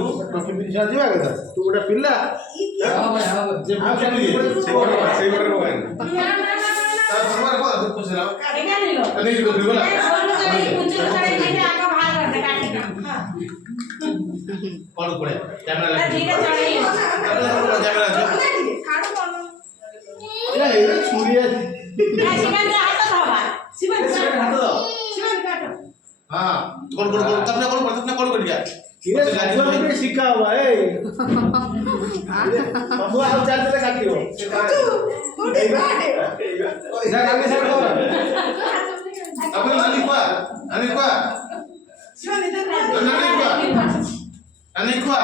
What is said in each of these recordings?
तू गोटे पिला शिका हुआ है बाबू आओ चार चले काटी हो इधर आगे से हो अब नानी को शिवन इधर नानी को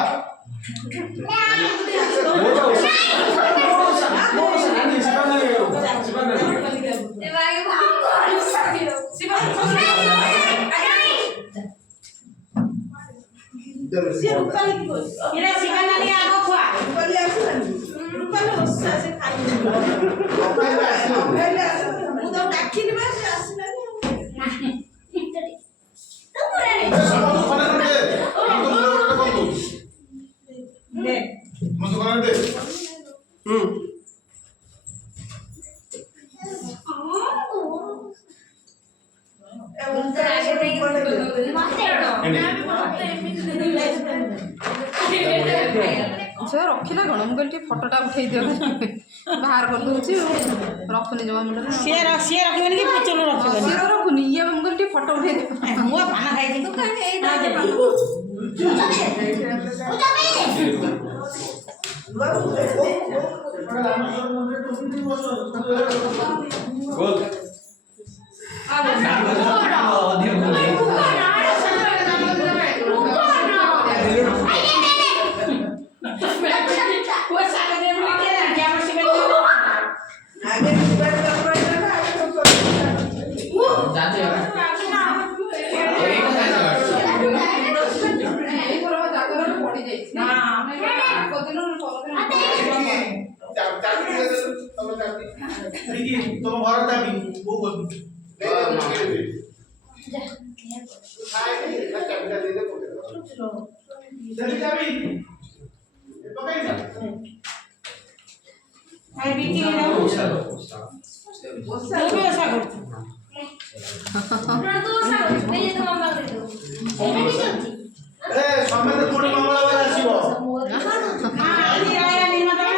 रखी ना कौन मुझे फटोटा उठे दियो बाहर कर दूची रखुनी जमा मुंडे सी रखबेनी कि पिचलो रखबेनी सी तो रखुनी ये मुझे फटो उठे दियो मो खाना खाई तो गोल तुम घर दाबी वो बोल जल्दी चाबी पकड़ जा आई बीटी ना ओसा भी ऐसा करते तो ओसा नहीं तो मामा दे दो ए समय तो थोड़ी मामला वाला आसीबो हां आनी आया नहीं मतलब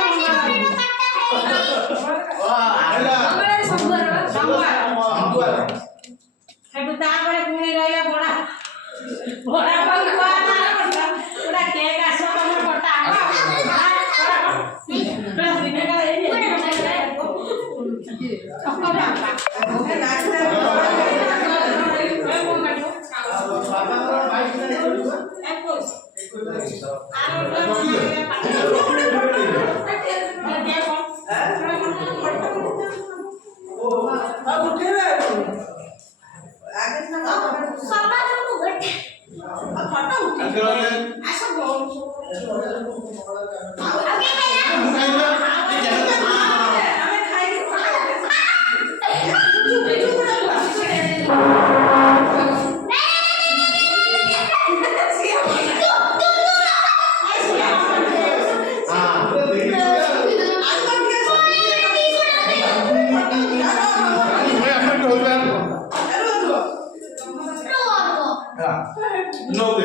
No,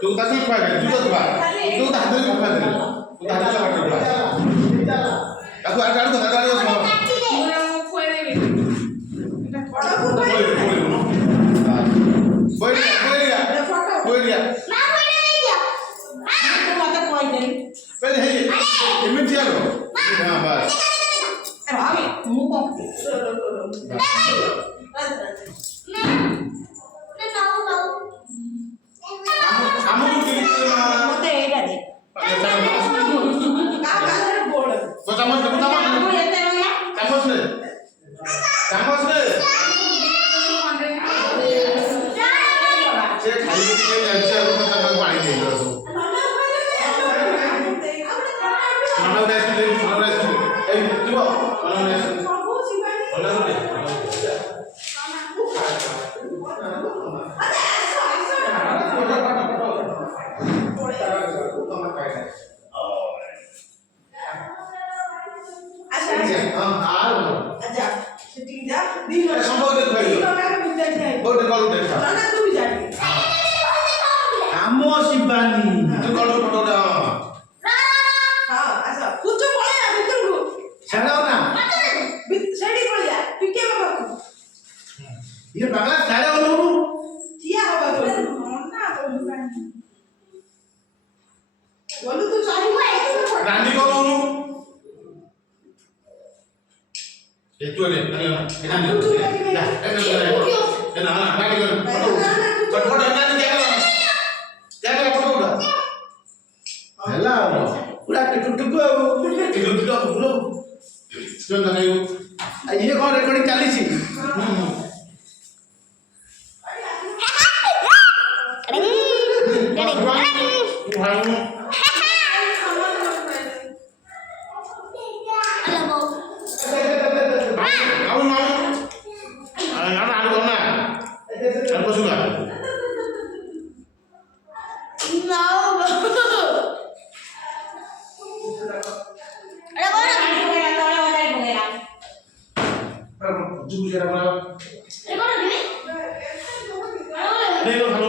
Chúng ta thích phải chúng ta phải chúng ta thấy không phải chúng ta thấy là phải aku ada semua boleh lihat boleh ini dia loh nah bas kamu pilih kamu si Bani itu kalau foto dah कुछ बोले ना बिल्कुल को sana ना सेडी बोल जा पिके बाबा को ये बाबा sana ulu किया बाबा को ना तो बोलू तो चाहिए Rani kau ulu itu ada ये कौन रिकॉर्डिंग चाली सी Ini